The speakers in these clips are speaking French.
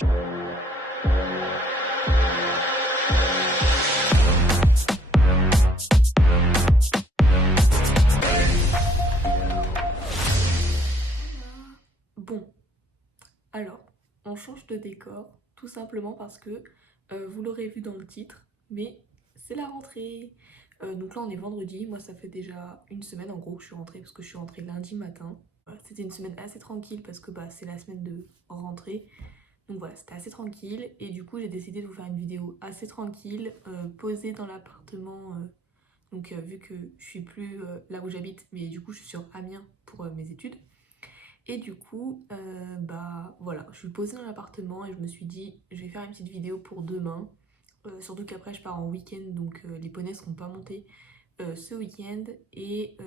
Bon, alors, on change de décor, tout simplement parce que vous l'aurez vu dans le titre, mais c'est la rentrée. Donc là, on est vendredi. Moi, ça fait déjà une semaine en gros que je suis rentrée parce que je suis rentrée lundi matin. Voilà, c'était une semaine assez tranquille parce que c'est la semaine de rentrée. Donc voilà, c'était assez tranquille. Et du coup, j'ai décidé de vous faire une vidéo assez tranquille, posée dans l'appartement. Donc vu que je suis plus là où j'habite, mais du coup, je suis sur Amiens pour mes études. Et du coup, voilà, je suis posée dans l'appartement et je me suis dit, je vais faire une petite vidéo pour demain. Surtout qu'après, je pars en week-end, donc les poneys seront pas montés ce week-end. Et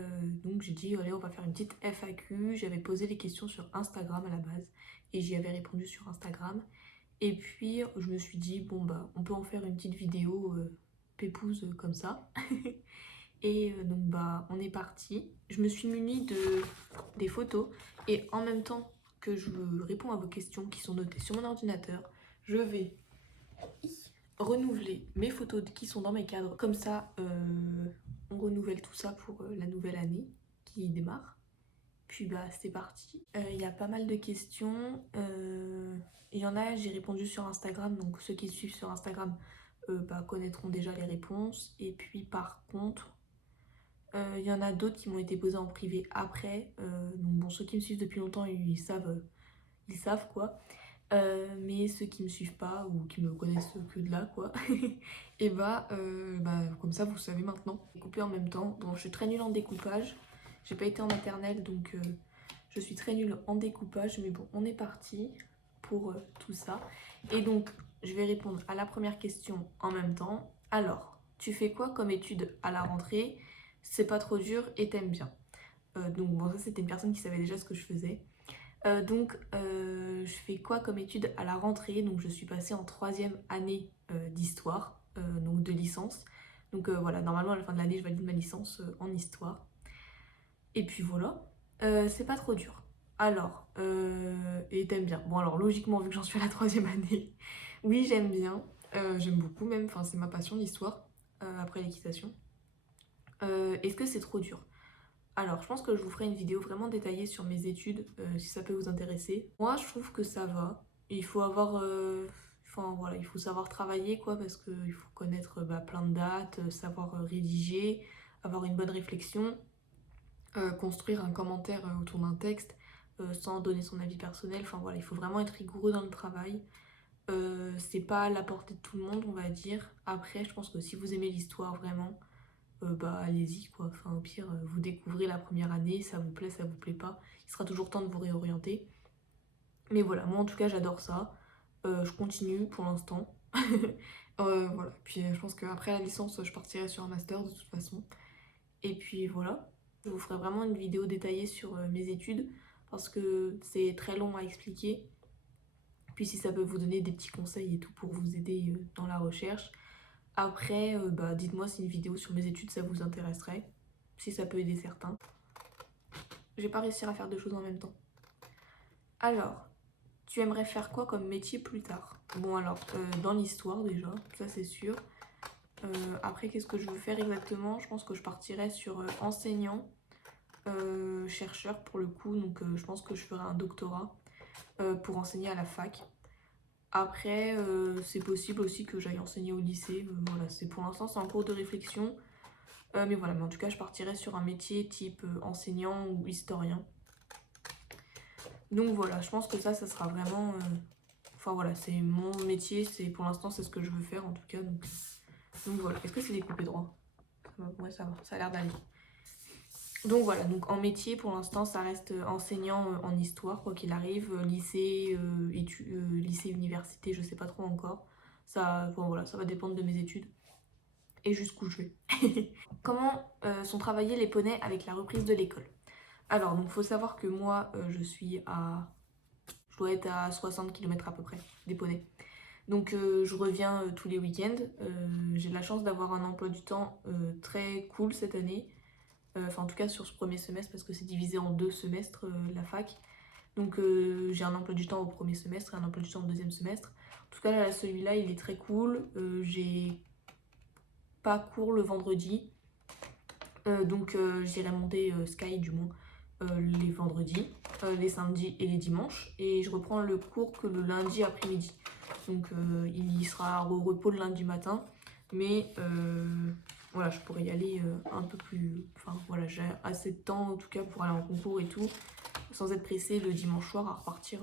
donc, j'ai dit, allez, on va faire une petite FAQ. J'avais posé les questions sur Instagram à la base et j'y avais répondu sur Instagram. Et puis, je me suis dit, bon, on peut en faire une petite vidéo pépouse comme ça. Et donc on est parti. Je me suis munie des photos et en même temps que je réponds à vos questions qui sont notées sur mon ordinateur, je vais renouveler mes photos qui sont dans mes cadres. Comme ça, on renouvelle tout ça pour la nouvelle année qui démarre. Puis c'est parti. Il y a pas mal de questions. Il y en a, j'ai répondu sur Instagram, donc ceux qui suivent sur Instagram connaîtront déjà les réponses. Et puis par contre, il y en a d'autres qui m'ont été posées en privé après. Donc bon, ceux qui me suivent depuis longtemps, ils savent quoi. Mais ceux qui me suivent pas ou qui me connaissent que de là quoi, et comme ça vous savez maintenant. Découper en même temps. Donc je suis très nulle en découpage. J'ai pas été en maternelle donc je suis très nulle en découpage. Mais bon, on est parti pour tout ça. Et donc je vais répondre à la première question en même temps. Alors, tu fais quoi comme étude à la rentrée? C'est pas trop dur et t'aimes bien. Donc bon, ça c'était une personne qui savait déjà ce que je faisais. Je fais quoi comme étude à la rentrée? Donc je suis passée en 3e année d'histoire, donc de licence. Donc voilà, normalement à la fin de l'année je valide ma licence en histoire. Et puis voilà, c'est pas trop dur. Alors, et t'aimes bien? Bon alors logiquement vu que j'en suis à la 3e année, oui j'aime bien. J'aime beaucoup même, enfin c'est ma passion l'histoire, après l'équitation. Est-ce que c'est trop dur? Alors, je pense que je vous ferai une vidéo vraiment détaillée sur mes études, si ça peut vous intéresser. Moi, je trouve que ça va. Il faut avoir... Enfin, voilà, il faut savoir travailler, quoi, parce qu'il faut connaître plein de dates, savoir rédiger, avoir une bonne réflexion, construire un commentaire autour d'un texte, sans donner son avis personnel. Enfin, voilà, il faut vraiment être rigoureux dans le travail. C'est pas à la portée de tout le monde, on va dire. Après, je pense que si vous aimez l'histoire, vraiment allez-y quoi, enfin au pire vous découvrez la première année, ça vous plaît pas, il sera toujours temps de vous réorienter. Mais voilà, moi en tout cas j'adore ça, je continue pour l'instant. Voilà, puis je pense qu'après la licence je partirai sur un master de toute façon. Et puis voilà, je vous ferai vraiment une vidéo détaillée sur mes études parce que c'est très long à expliquer. Puis si ça peut vous donner des petits conseils et tout pour vous aider dans la recherche. Après, dites-moi si une vidéo sur mes études ça vous intéresserait, si ça peut aider certains. Je vais pas réussir à faire deux choses en même temps. Alors, tu aimerais faire quoi comme métier plus tard? Bon alors, dans l'histoire déjà, ça c'est sûr. Après, qu'est-ce que je veux faire exactement? Je pense que je partirais sur enseignant, chercheur pour le coup, donc je pense que je ferai un doctorat pour enseigner à la fac. Après, c'est possible aussi que j'aille enseigner au lycée. Voilà, pour l'instant, c'est en cours de réflexion. Mais voilà, mais en tout cas, je partirais sur un métier type enseignant ou historien. Donc voilà, je pense que ça sera vraiment... Enfin voilà, c'est mon métier, pour l'instant, c'est ce que je veux faire en tout cas. Donc voilà, est-ce que c'est découpé droit? Ouais, ça va, ça a l'air d'aller. Donc voilà, donc en métier, pour l'instant, ça reste enseignant en histoire, quoi qu'il arrive. Lycée, lycée, université, je sais pas trop encore. Voilà, ça va dépendre de mes études et jusqu'où je vais. Comment sont travaillés les poneys avec la reprise de l'école? Alors, donc faut savoir que moi, je dois être à 60 km à peu près des poneys. Donc je reviens tous les week-ends. J'ai de la chance d'avoir un emploi du temps très cool cette année. Enfin en tout cas sur ce premier semestre parce que c'est divisé en 2 semestres la fac. Donc j'ai un emploi du temps au premier semestre et un emploi du temps au deuxième semestre. En tout cas là, celui-là il est très cool. J'ai pas cours le vendredi. Donc j'irai monter Sky du moins les vendredis, les samedis et les dimanches. Et je reprends le cours que le lundi après-midi. Donc il sera au repos le lundi matin. Mais voilà, je pourrais y aller un peu plus... Enfin voilà, j'ai assez de temps en tout cas pour aller en concours et tout. Sans être pressée le dimanche soir à repartir.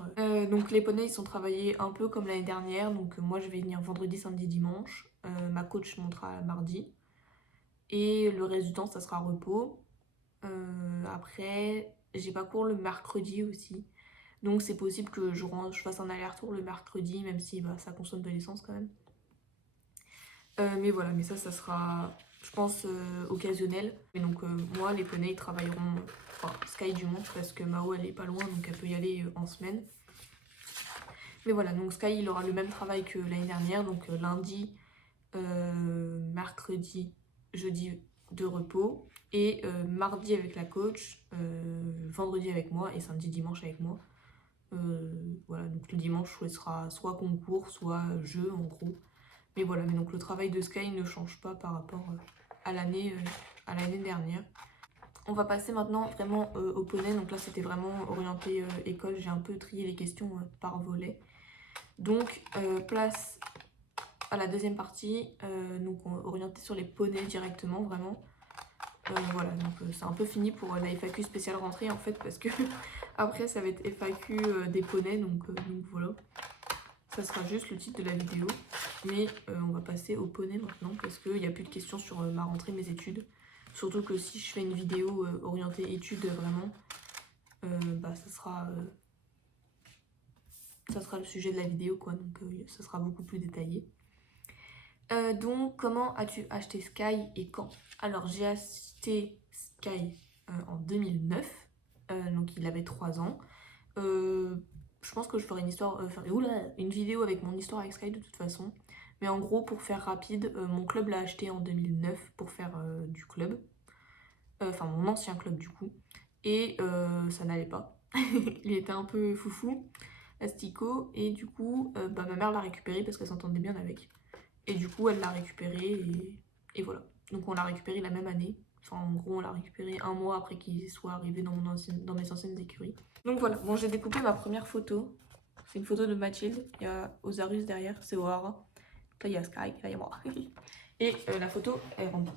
Donc les poneys ils sont travaillés un peu comme l'année dernière. Donc moi je vais venir vendredi, samedi, dimanche. Ma coach montera mardi. Et le reste du temps ça sera repos. Après, j'ai pas cours le mercredi aussi. Donc c'est possible que je fasse un aller-retour le mercredi, même si bah, ça consomme de l'essence quand même. Mais voilà, mais ça sera, je pense, occasionnel. Mais donc moi, les poneys ils travailleront, enfin Sky du moins, parce que Mao elle est pas loin, donc elle peut y aller en semaine. Mais voilà, donc Sky il aura le même travail que l'année dernière, donc lundi, mercredi, jeudi de repos. Et mardi avec la coach, vendredi avec moi et samedi dimanche avec moi. Voilà, donc le dimanche ce sera soit concours, soit jeu en gros. Mais voilà, mais donc le travail de Sky ne change pas par rapport à l'année dernière. On va passer maintenant vraiment au poney. Donc là c'était vraiment orienté école, j'ai un peu trié les questions par volet. Donc place à la deuxième partie, donc orienté sur les poneys directement vraiment. Voilà, donc c'est un peu fini pour la FAQ spéciale rentrée en fait, parce que après ça va être FAQ des poneys, donc voilà. Ça sera juste le titre de la vidéo, mais on va passer au poney maintenant, parce qu'il n'y a plus de questions sur ma rentrée, mes études. Surtout que si je fais une vidéo orientée études vraiment, bah ça sera le sujet de la vidéo quoi, donc ça sera beaucoup plus détaillé. Donc comment as-tu acheté Sky et quand? Alors j'ai acheté Sky en 2009, donc il avait 3 ans. Je pense que je ferai une vidéo avec mon histoire avec Sky de toute façon. Mais en gros, pour faire rapide, mon club l'a acheté en 2009 pour faire du club. Enfin, mon ancien club du coup. Et ça n'allait pas. Il était un peu foufou, asticot. Et du coup, bah, ma mère l'a récupéré parce qu'elle s'entendait bien avec. Et du coup, elle l'a récupéré et voilà. Donc on l'a récupéré la même année. Enfin, en gros, on l'a récupéré un mois après qu'il soit arrivé dans mes anciennes écuries. Donc voilà, bon, j'ai découpé ma première photo. C'est une photo de Mathilde. Il y a Ozarus derrière, c'est O'Hara. Là, il y a Sky, là, il y a moi. Et la photo, elle rentre.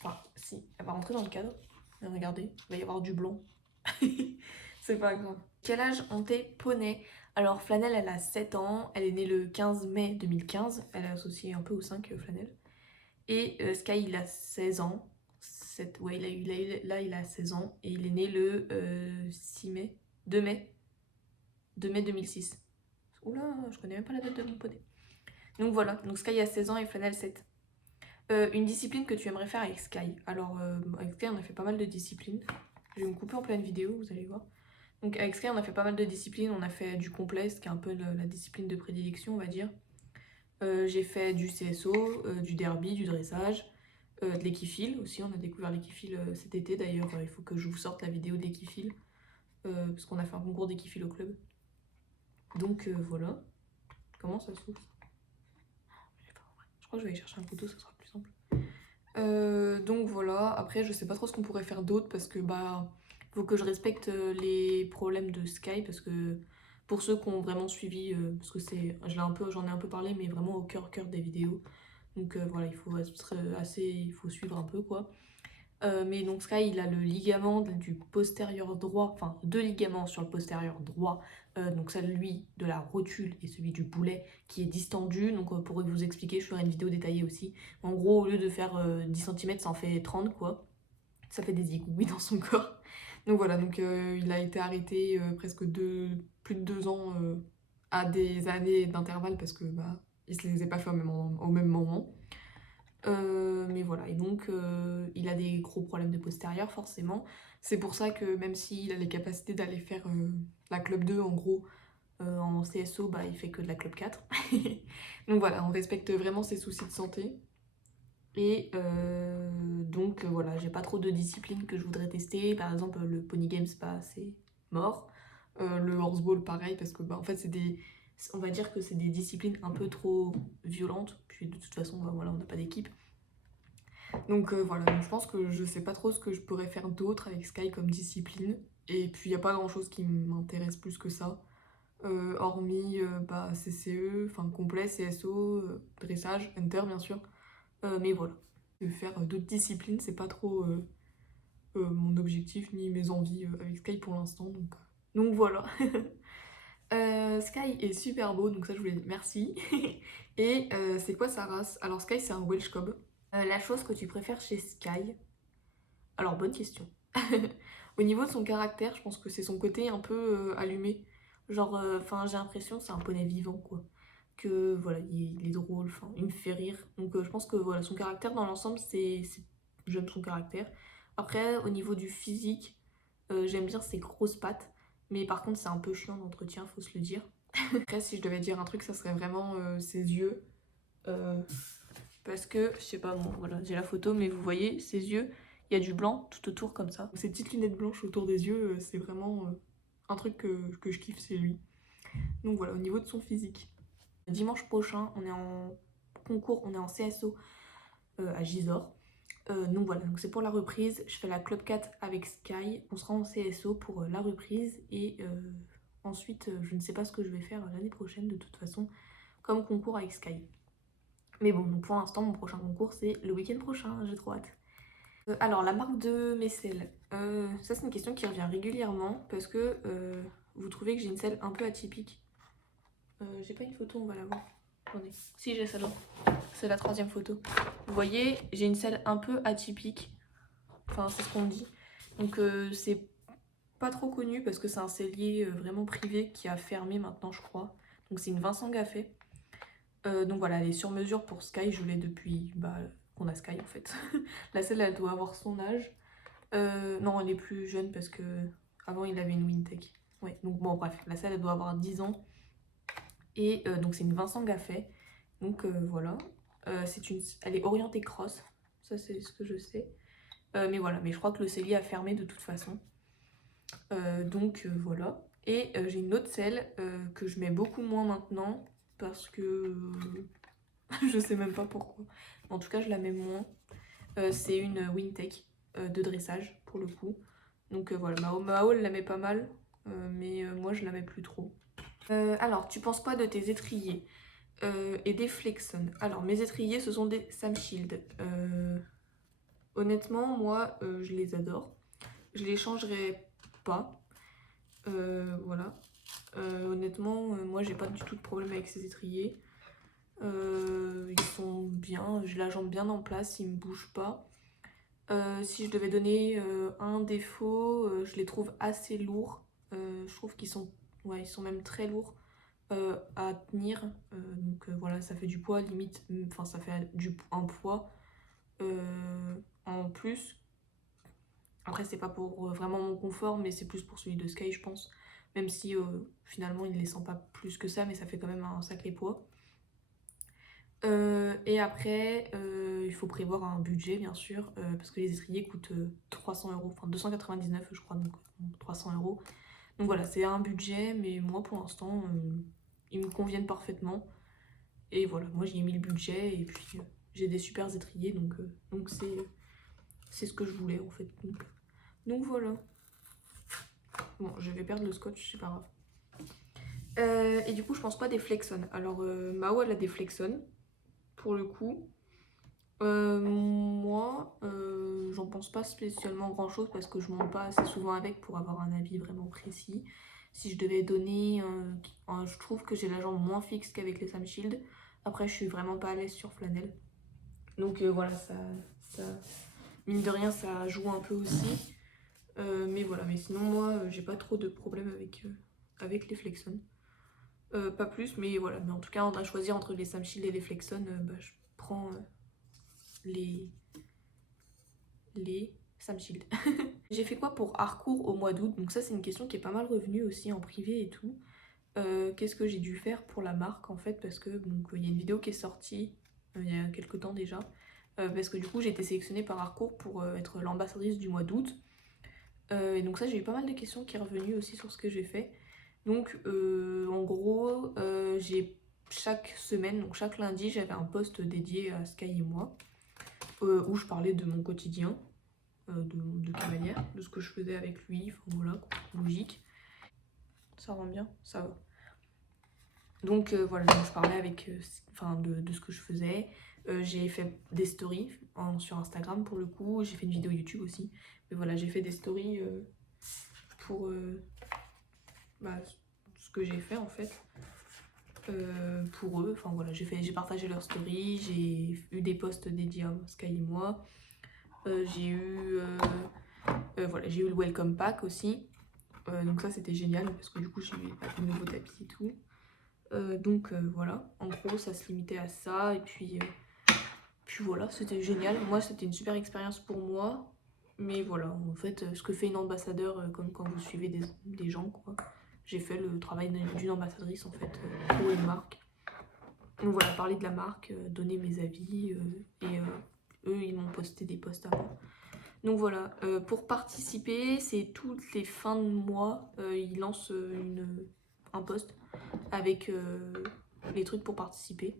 Enfin, si, elle va rentrer dans le cadre. Mais regardez, il va y avoir du blanc. C'est pas grave. Quel âge ont tes poneys? Alors, Flanelle, elle a 7 ans. Elle est née le 15 mai 2015. Elle est associée un peu au 5 Flanelle. Et Sky, il a 16 ans. Ouais, il a 16 ans. Et il est né le 2 mai 2006. Oula, je connais même pas la date de mon poney. Donc voilà, donc Sky a 16 ans et Flanelle 7. Une discipline que tu aimerais faire avec Sky. Alors, avec Sky, on a fait pas mal de disciplines. Je vais me couper en pleine vidéo, vous allez voir. Donc avec Sky, on a fait pas mal de disciplines. On a fait du complexe, qui est un peu la discipline de prédilection, on va dire. J'ai fait du CSO, du derby, du dressage, de l'équifile aussi. On a découvert l'équifile cet été. D'ailleurs, il faut que je vous sorte la vidéo de l'équifile. Parce qu'on a fait un concours d'équifile au club. Donc voilà. Comment ça s'ouvre? Je crois que je vais aller chercher un couteau, ça sera plus simple. Donc voilà, après je sais pas trop ce qu'on pourrait faire d'autre parce que bah faut que je respecte les problèmes de Sky parce que pour ceux qui ont vraiment suivi, parce que j'en ai un peu parlé mais vraiment au cœur des vidéos. Donc voilà, il faut suivre un peu quoi. Mais donc Sky il a le ligament du postérieur droit, enfin 2 ligaments sur le postérieur droit, donc celui de la rotule et celui du boulet qui est distendu. Donc pour vous expliquer, je ferai une vidéo détaillée aussi. En gros, au lieu de faire 10 cm, ça en fait 30 quoi. Ça fait des égouts dans son corps. Donc voilà, donc il a été arrêté presque plus de 2 ans à des années d'intervalle parce que bah il se les a pas fait au même moment. Mais voilà, et donc il a des gros problèmes de postérieur forcément. C'est pour ça que même s'il a les capacités d'aller faire la club 2 en gros en CSO, bah il fait que de la club 4. Donc voilà, on respecte vraiment ses soucis de santé. Et donc voilà, j'ai pas trop de disciplines que je voudrais tester. Par exemple le Pony Games, bah c'est mort. Le horseball pareil parce que en fait c'est des... On va dire que c'est des disciplines un peu trop violentes, puis de toute façon voilà, on n'a pas d'équipe. Donc voilà, donc je pense que je sais pas trop ce que je pourrais faire d'autre avec Sky comme discipline. Et puis il n'y a pas grand chose qui m'intéresse plus que ça. Hormis CCE, enfin complet, CSO, dressage, Hunter bien sûr. Mais voilà. De faire d'autres disciplines, c'est pas trop mon objectif ni mes envies avec Sky pour l'instant. Donc voilà. Sky est super beau, donc ça je voulais dire merci. Et c'est quoi sa race? Alors Sky c'est un Welsh Cob. La chose que tu préfères chez Sky? Alors bonne question. Au niveau de son caractère, je pense que c'est son côté un peu allumé. Genre, enfin j'ai l'impression que c'est un poney vivant quoi. Que voilà, il est drôle, enfin il me fait rire. Donc je pense que voilà, son caractère dans l'ensemble, j'aime son caractère. Après, au niveau du physique, j'aime bien ses grosses pattes. Mais par contre, c'est un peu chiant d'entretien, faut se le dire. Après, si je devais dire un truc, ça serait vraiment ses yeux. Parce que, je sais pas, bon, voilà, j'ai la photo, mais vous voyez, ses yeux, il y a du blanc tout autour comme ça. Ces petites lunettes blanches autour des yeux, c'est vraiment un truc que je kiffe, c'est lui. Donc voilà, au niveau de son physique. Dimanche prochain, on est en concours, on est en CSO à Gisors. Donc voilà, donc c'est pour la reprise. Je fais la Club 4 avec Sky. On sera en CSO pour la reprise. Et ensuite, je ne sais pas ce que je vais faire l'année prochaine de toute façon, comme concours avec Sky. Mais bon, donc pour l'instant, mon prochain concours, c'est le week-end prochain. J'ai trop hâte. Alors, la marque de mes selles. Ça, c'est une question qui revient régulièrement parce que vous trouvez que j'ai une selle un peu atypique. J'ai pas une photo, on va la voir. Attendez. Si, j'ai celle-là. C'est la 3e photo. Vous voyez, j'ai une selle un peu atypique. Enfin, c'est ce qu'on me dit. Donc, c'est pas trop connu parce que c'est un cellier vraiment privé qui a fermé maintenant, je crois. Donc, c'est une Vincent Gaffet. Donc voilà, elle est sur mesure pour Sky. Je l'ai depuis qu'on a Sky en fait. La selle, elle doit avoir son âge. Non, elle est plus jeune parce que avant il avait une Wintech. Ouais, donc bon, bref, la selle, elle doit avoir 10 ans. Et donc, c'est une Vincent Gaffet. Donc voilà. Elle est orientée cross. Ça, c'est ce que je sais. Mais voilà, mais je crois que le cellier a fermé de toute façon. Donc voilà. Et j'ai une autre selle que je mets beaucoup moins maintenant parce que je sais même pas pourquoi. En tout cas, je la mets moins. C'est une Wintech de dressage pour le coup. Donc voilà, Mao elle la met pas mal, mais moi je la mets plus trop. Alors, tu penses quoi de tes étriers et des Flexon? Alors, mes étriers, ce sont des Samshield. Honnêtement, moi, je les adore. Je les changerai pas. Voilà. Honnêtement, moi, j'ai pas du tout de problème avec ces étriers. Ils sont bien, j'ai la jambe bien en place, ils me bougent pas. Si je devais donner un défaut, je les trouve assez lourds. Je trouve qu'ils sont, ouais, ils sont même très lourds à tenir. Donc voilà, ça fait du poids limite, enfin ça fait un poids en plus. Après, c'est pas pour vraiment mon confort, mais c'est plus pour celui de Sky, je pense. Même si finalement il ne les sent pas plus que ça, mais ça fait quand même un sacré poids. Et après, il faut prévoir un budget bien sûr, parce que les étriers coûtent 300 euros, enfin 299 je crois, donc 300 euros. Donc voilà, c'est un budget, mais moi pour l'instant, ils me conviennent parfaitement. Et voilà, moi j'y ai mis le budget, et puis j'ai des super étriers, donc c'est ce que je voulais en fait. Donc voilà. Bon, je vais perdre le scotch, c'est pas grave. Et du coup, je pense quoi des Flexon? Alors, Mao, elle a des Flexon, pour le coup. Moi, j'en pense pas spécialement grand chose parce que je monte pas assez souvent avec pour avoir un avis vraiment précis. Si je devais donner, je trouve que j'ai la jambe moins fixe qu'avec les Samshield. Après, je suis vraiment pas à l'aise sur flanelle. Donc voilà, ça, mine de rien, ça joue un peu aussi. Mais voilà, mais sinon, moi, j'ai pas trop de problème avec les Flexon. Pas plus, mais voilà. Mais en tout cas, on a choisi entre les Samshield et les Flexon. Je prends les Samshield. J'ai fait quoi pour Harcourt au mois d'août? Donc ça, c'est une question qui est pas mal revenue aussi en privé et tout. Qu'est-ce que j'ai dû faire pour la marque en fait? Parce que il y a une vidéo qui est sortie il y a quelques temps déjà. Parce que du coup, j'ai été sélectionnée par Harcourt pour être l'ambassadrice du mois d'août. Et donc ça, j'ai eu pas mal de questions qui sont revenues aussi sur ce que j'ai fait. Donc en gros, j'ai chaque semaine, donc chaque lundi, j'avais un post dédié à Sky et moi, où je parlais de mon quotidien, de quelle manière, de ce que je faisais avec lui, enfin voilà, logique. Ça rend bien, ça va. Donc voilà, donc je parlais avec, de ce que je faisais. J'ai fait des stories sur Instagram pour le coup, j'ai fait une vidéo YouTube aussi. Mais voilà, j'ai fait des stories pour bah, ce que j'ai fait en fait. Pour eux, enfin voilà, j'ai partagé leurs stories, j'ai eu des posts dédiés à Sky et moi. Voilà, j'ai eu le welcome pack aussi. Donc ça c'était génial parce que du coup j'ai eu de nouveaux tapis et tout. Voilà, en gros ça se limitait à ça et puis voilà, c'était génial. Moi c'était une super expérience pour moi. Mais voilà, en fait ce que fait une ambassadeur, comme quand vous suivez des gens quoi. J'ai fait le travail d'une ambassadrice en fait pour une marque. Donc voilà, parler de la marque, donner mes avis et eux ils m'ont posté des posts à moi. Donc voilà, pour participer, c'est toutes les fins de mois, ils lancent un post avec les trucs pour participer.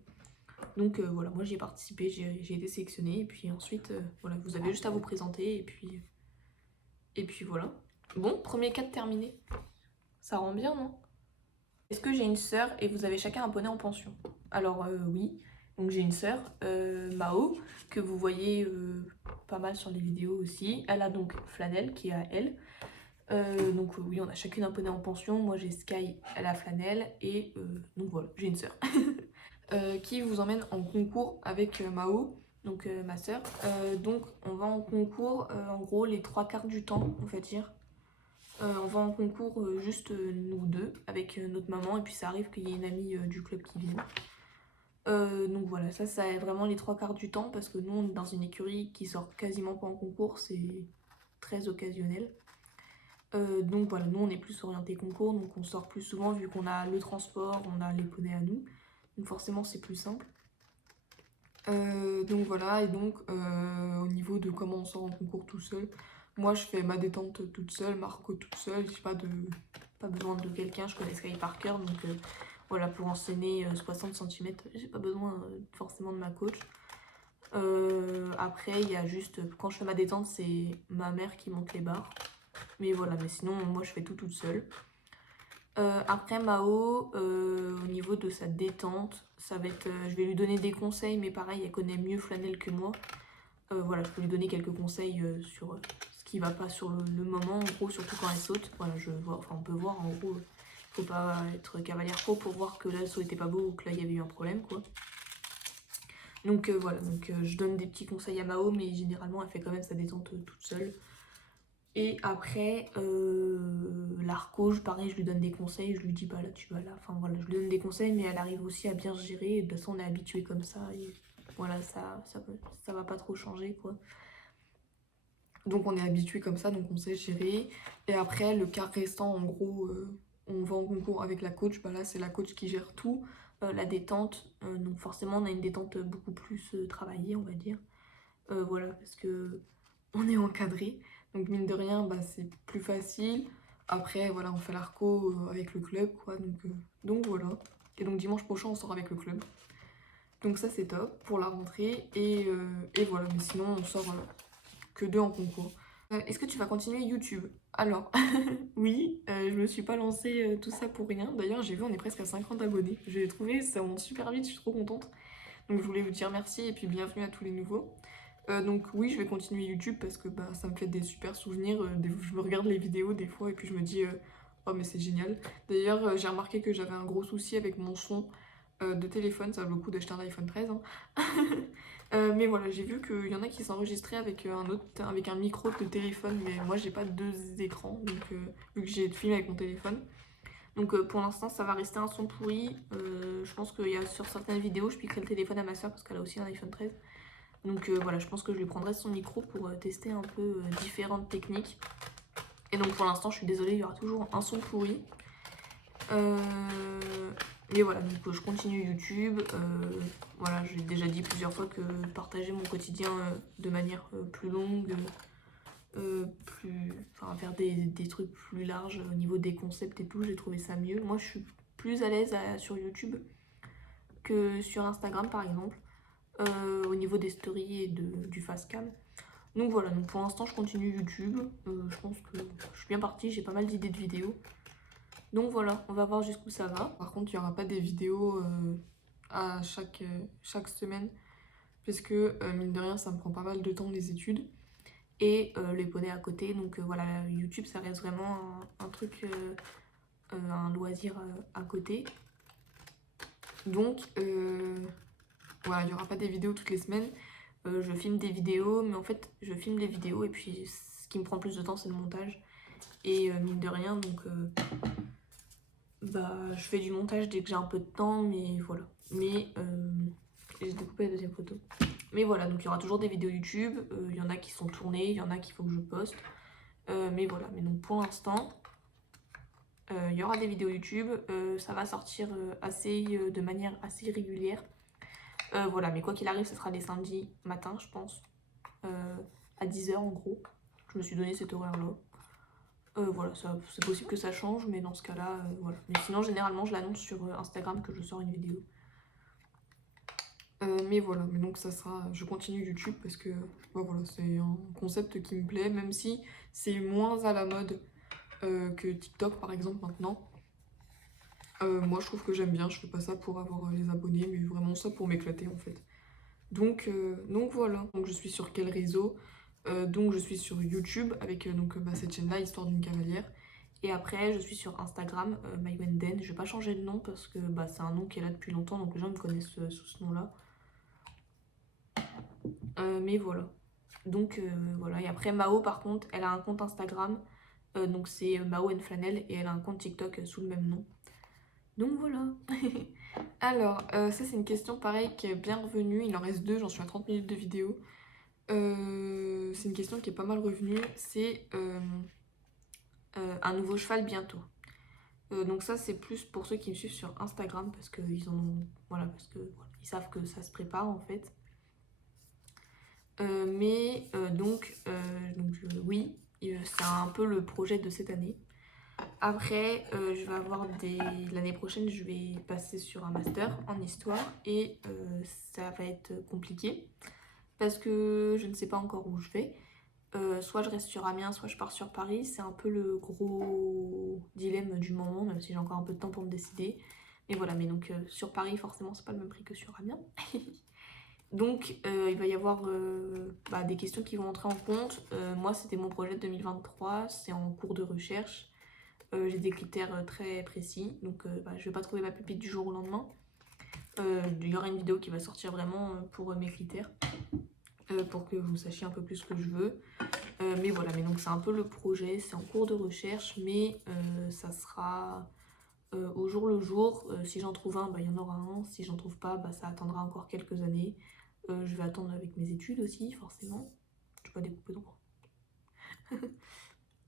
Donc voilà, moi j'y ai participé, j'ai été sélectionnée et puis ensuite, voilà, vous avez juste à vous présenter et puis voilà. Bon, premier cas terminé. Ça rend bien, non? Est-ce que j'ai une sœur et vous avez chacun un poney en pension? Alors oui, donc j'ai une sœur, Mao, que vous voyez pas mal sur les vidéos aussi. Elle a donc Flanelle qui est à elle. Donc oui, on a chacune un poney en pension. Moi j'ai Sky, elle a Flanelle et donc voilà, j'ai une sœur. Qui vous emmène en concours avec Mao, donc ma sœur. Donc on va en concours en gros les trois quarts du temps, on va dire. On va en concours juste nous deux avec notre maman et puis ça arrive qu'il y ait une amie du club qui vienne. Donc voilà, ça est vraiment les trois quarts du temps parce que nous on est dans une écurie qui sort quasiment pas en concours, c'est très occasionnel. Donc voilà, nous on est plus orienté concours, donc on sort plus souvent vu qu'on a le transport, on a les poneys à nous, donc forcément c'est plus simple. Donc voilà, et donc au niveau de comment on sort en concours tout seul, moi je fais ma détente toute seule, Marco toute seule, j'ai pas besoin de quelqu'un, je connais Sky par cœur, donc voilà, pour enseigner 60 cm, j'ai pas besoin forcément de ma coach. Après, il y a juste, quand je fais ma détente, c'est ma mère qui monte les barres. Mais voilà, mais sinon, moi je fais tout toute seule. Après Mao, au niveau de sa détente, ça va être, je vais lui donner des conseils, mais pareil, elle connaît mieux Flanelle que moi. Voilà, je peux lui donner quelques conseils sur ce qui va pas sur le moment, en gros, surtout quand elle saute. Voilà, on peut voir, en gros, faut pas être cavalière pro pour voir que là, le saut était pas beau ou que là, il y avait eu un problème, quoi. Donc voilà, donc je donne des petits conseils à Mao, mais généralement, elle fait quand même sa détente toute seule. Et après, l'arco, pareil, je lui donne des conseils, je lui dis bah là tu vas là, enfin voilà, je lui donne des conseils, mais elle arrive aussi à bien se gérer, et de toute façon on est habitué comme ça, et voilà, ça va pas trop changer quoi. Donc on est habitué comme ça, donc on sait gérer. Et après, le quart restant, en gros, on va en concours avec la coach, bah là c'est la coach qui gère tout, la détente, donc forcément on a une détente beaucoup plus travaillée, on va dire. Voilà, parce que on est encadré. Donc mine de rien, bah, c'est plus facile. Après, voilà, on fait l'arco avec le club, quoi. Donc voilà. Et donc dimanche prochain, on sort avec le club. Donc ça, c'est top pour la rentrée. Et voilà, mais sinon, on sort que deux en concours. Est-ce que tu vas continuer YouTube? Alors, oui, je me suis pas lancée tout ça pour rien. D'ailleurs, j'ai vu, on est presque à 50 abonnés. J'ai trouvé, ça monte super vite, je suis trop contente. Donc je voulais vous dire merci et puis bienvenue à tous les nouveaux. Donc oui, je vais continuer YouTube parce que bah, ça me fait des super souvenirs. Je me regarde les vidéos des fois et puis je me dis oh mais c'est génial. D'ailleurs j'ai remarqué que j'avais un gros souci avec mon son de téléphone, ça vaut le coup d'acheter un iPhone 13. Hein. Mais voilà, j'ai vu qu'il y en a qui s'enregistraient avec avec un micro de téléphone, mais moi j'ai pas deux écrans, donc vu que j'ai filmé avec mon téléphone. Donc pour l'instant ça va rester un son pourri. Je pense qu'il y a sur certaines vidéos je piquerai le téléphone à ma soeur parce qu'elle a aussi un iPhone 13. Donc voilà, je pense que je lui prendrai son micro pour tester un peu différentes techniques. Et donc pour l'instant, je suis désolée, il y aura toujours un son pourri. Mais voilà, donc je continue YouTube. Voilà, j'ai déjà dit plusieurs fois que partager mon quotidien de manière plus longue, enfin faire des trucs plus larges au niveau des concepts et tout, j'ai trouvé ça mieux. Moi je suis plus à l'aise sur YouTube que sur Instagram par exemple, au niveau des stories et du face cam. Donc voilà, donc pour l'instant je continue YouTube, je pense que je suis bien partie, j'ai pas mal d'idées de vidéos. Donc voilà, on va voir jusqu'où ça va. Par contre, il n'y aura pas des vidéos à chaque semaine, parce que mine de rien, ça me prend pas mal de temps les études et les poneys à côté. Donc voilà, YouTube, ça reste vraiment un truc, un loisir à côté. Donc voilà, il n'y aura pas des vidéos toutes les semaines. Je filme des vidéos, mais en fait, je filme des vidéos et puis ce qui me prend plus de temps, c'est le montage. Et mine de rien, donc bah, je fais du montage dès que j'ai un peu de temps, mais voilà. Mais j'ai découpé la deuxième photo. Mais voilà, donc il y aura toujours des vidéos YouTube. Il y en a qui sont tournées, il y en a qu'il faut que je poste. Mais voilà, mais donc pour l'instant, il y aura des vidéos YouTube. Ça va sortir de manière assez régulière. Voilà, mais quoi qu'il arrive, ce sera les samedis matin, je pense. À 10 h en gros. Je me suis donné cet horaire-là. Voilà, c'est possible que ça change, mais dans ce cas-là, voilà. Mais sinon, généralement, je l'annonce sur Instagram que je sors une vidéo. Mais voilà, mais donc ça sera... Je continue YouTube parce que bah voilà, c'est un concept qui me plaît, même si c'est moins à la mode que TikTok par exemple maintenant. Moi je trouve que j'aime bien, je fais pas ça pour avoir les abonnés, mais vraiment ça pour m'éclater en fait. Donc voilà, donc je suis sur quel réseau? Donc je suis sur YouTube avec cette chaîne-là, Histoire d'une cavalière. Et après je suis sur Instagram, MyWenden. Je vais pas changer de nom parce que bah, c'est un nom qui est là depuis longtemps, donc les gens me connaissent sous ce nom-là. Mais voilà. Donc voilà. Et après Mao par contre, elle a un compte Instagram. Donc c'est Mao Flanelle et elle a un compte TikTok sous le même nom. Donc voilà. Alors, ça c'est une question pareille qui est bien revenue. Il en reste deux, j'en suis à 30 minutes de vidéo. C'est une question qui est pas mal revenue. C'est un nouveau cheval bientôt. Donc ça c'est plus pour ceux qui me suivent sur Instagram parce qu'ils en ont... Voilà, parce que voilà, ils savent que ça se prépare en fait. Oui, c'est un peu le projet de cette année. Après, je vais avoir l'année prochaine, je vais passer sur un master en histoire et ça va être compliqué parce que je ne sais pas encore où je vais. Soit je reste sur Amiens, soit je pars sur Paris. C'est un peu le gros dilemme du moment, même si j'ai encore un peu de temps pour me décider. Mais voilà, mais donc sur Paris, forcément, c'est pas le même prix que sur Amiens. Donc il va y avoir des questions qui vont entrer en compte. Moi c'était mon projet de 2023, c'est en cours de recherche. J'ai des critères très précis, donc je vais pas trouver ma pépite du jour au lendemain. Il y aura une vidéo qui va sortir vraiment pour mes critères, pour que vous sachiez un peu plus ce que je veux. Mais voilà, mais donc c'est un peu le projet, c'est en cours de recherche, mais ça sera au jour le jour. Si j'en trouve un, il y en aura un. Si j'en trouve pas, ça attendra encore quelques années. Je vais attendre avec mes études aussi, forcément. Je vais pas découper droit.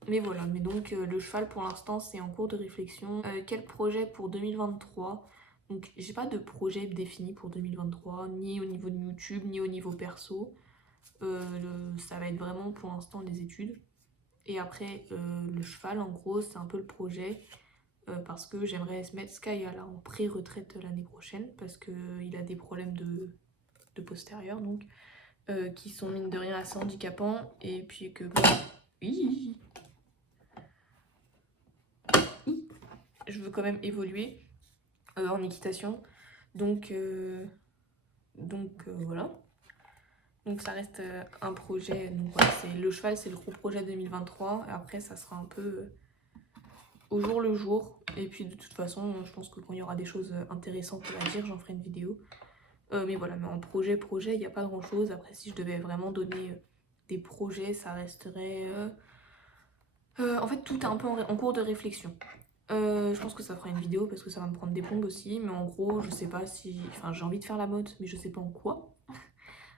Mais voilà, mais donc le cheval pour l'instant c'est en cours de réflexion. Quel projet pour 2023? Donc j'ai pas de projet défini pour 2023, ni au niveau de YouTube, ni au niveau perso. Ça va être vraiment pour l'instant les études. Et après le cheval en gros c'est un peu le projet. Parce que j'aimerais se mettre Sky là, en pré-retraite l'année prochaine parce qu'il a des problèmes de postérieur donc qui sont mine de rien assez handicapants et puis que bon, je veux quand même évoluer en équitation donc voilà, donc ça reste un projet. Donc voilà, le cheval c'est le gros projet 2023 et après ça sera un peu au jour le jour et puis de toute façon je pense que quand il y aura des choses intéressantes à dire j'en ferai une vidéo. Mais voilà, mais en projet, il n'y a pas grand chose. Après, si je devais vraiment donner des projets, ça resterait... en fait, tout est un peu en cours de réflexion. Je pense que ça fera une vidéo parce que ça va me prendre des plombes aussi. Mais en gros, je sais pas si... Enfin, j'ai envie de faire la mode, mais je sais pas en quoi.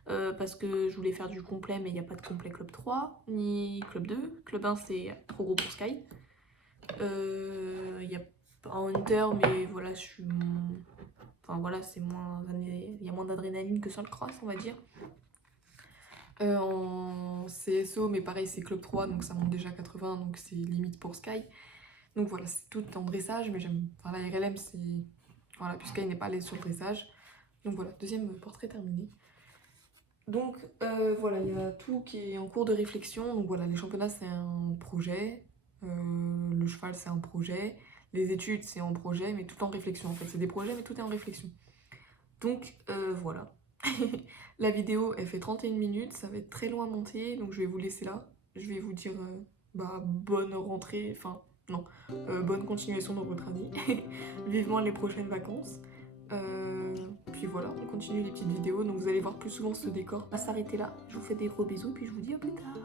Parce que je voulais faire du complet, mais il n'y a pas de complet Club 3, ni Club 2. Club 1, c'est trop gros pour Sky. Il y a un Hunter, mais voilà, je suis... Enfin voilà, c'est moins... Il y a moins d'adrénaline que sur le cross, on va dire. En CSO, mais pareil, c'est Club 3, donc ça monte déjà à 80, donc c'est limite pour Sky. Donc voilà, c'est tout en dressage, mais j'aime. Enfin, la RLM, c'est. Voilà, puis Sky n'est pas à l'aise sur le dressage. Donc voilà, deuxième portrait terminé. Donc voilà, il y a tout qui est en cours de réflexion. Donc voilà, les championnats, c'est un projet. Le cheval, c'est un projet. Les études, c'est en projet, mais tout en réflexion. En fait, c'est des projets, mais tout est en réflexion. Donc voilà. La vidéo, elle fait 31 minutes. Ça va être très long à monter, donc je vais vous laisser là. Je vais vous dire bonne rentrée. Enfin, non. Bonne continuation dans votre année. Vivement les prochaines vacances. Puis voilà, on continue les petites vidéos, donc vous allez voir plus souvent ce décor. On va s'arrêter là, je vous fais des gros bisous, puis je vous dis à plus tard.